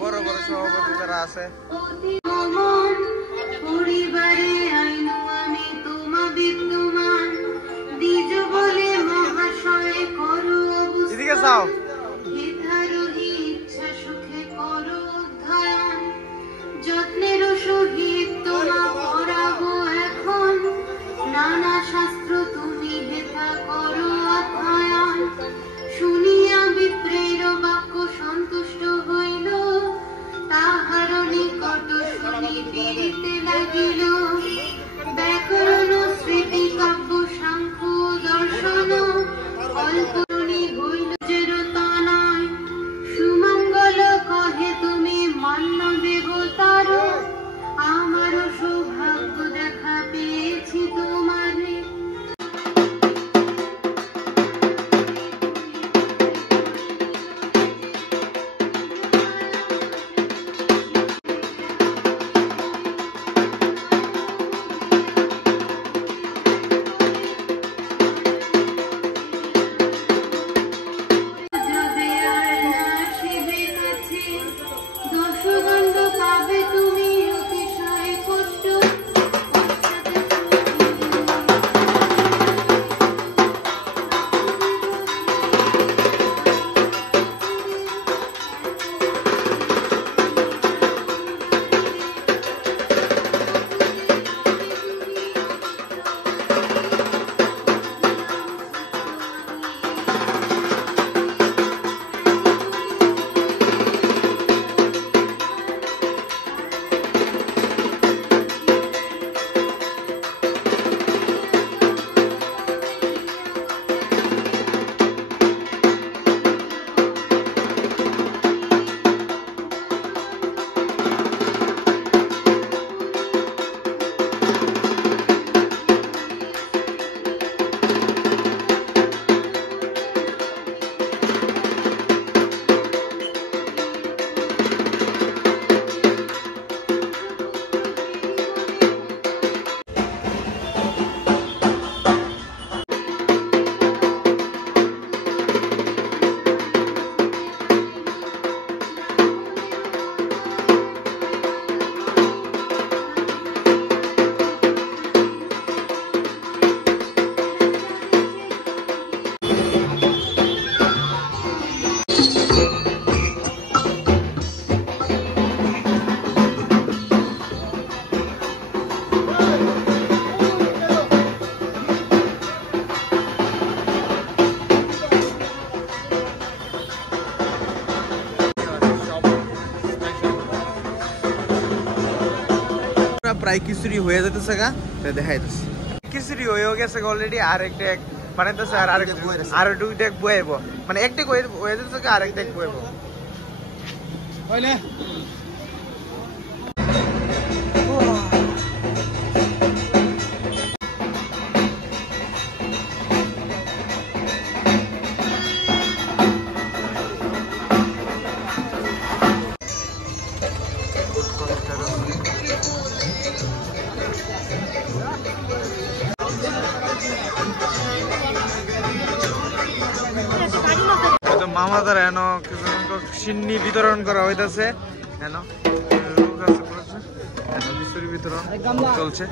বড় বড় সভাপতি যারা আছে এদিকে যাও যত্নের সহিত তোমা পড়াবো এখন নানা শাস্ত্র তুমি হেথা করো অধ্যয়ন শুনিয়া বিপ্রের বাক্য সন্তুষ্ট হইল তাহার নিকট শুনি ফিরিতে লাগিল ব্যাকরণ স্মৃতি কাব্য সাংখ্য দর্শন কল্পনি হইল চেরতনয় সুমঙ্গল কহে তুমি মান্য দেবতার আমার সৌভাগ্য দেখা পেয়েছি তোমারে প্রায় খিচুড়ি হয়ে যেতেছে গা দেখাইতেছি খিচুড়ি হয়ে গেছে অলরেডি আর একটা বানাইতেছে আর দুইটা বইব মানে একটা হয়ে যেতেছে গা আর একটা বইব মামাদের এনো সিন্নি বিতরণ করা হইতেছে এনো খিচুড়ি বিতরণ চলছে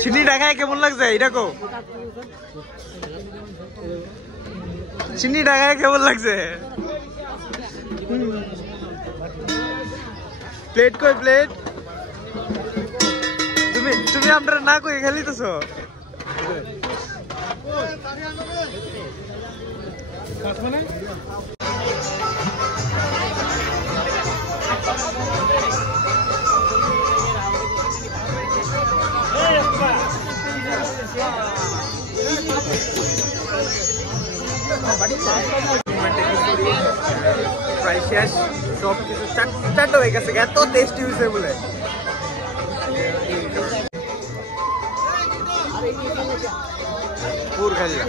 সিন্নি ঢাকায় কেমন লাগছে এটা কো সিন্নি ঢাকায় কেমন লাগছে প্লেট কই প্লেট তুমি আমরা না কই খেলিতেছো প্রায় শেষ, সব কিছু চাট হয়ে গেছে, এত টেস্টি হয়েছে বলে। পুর খাইলাম।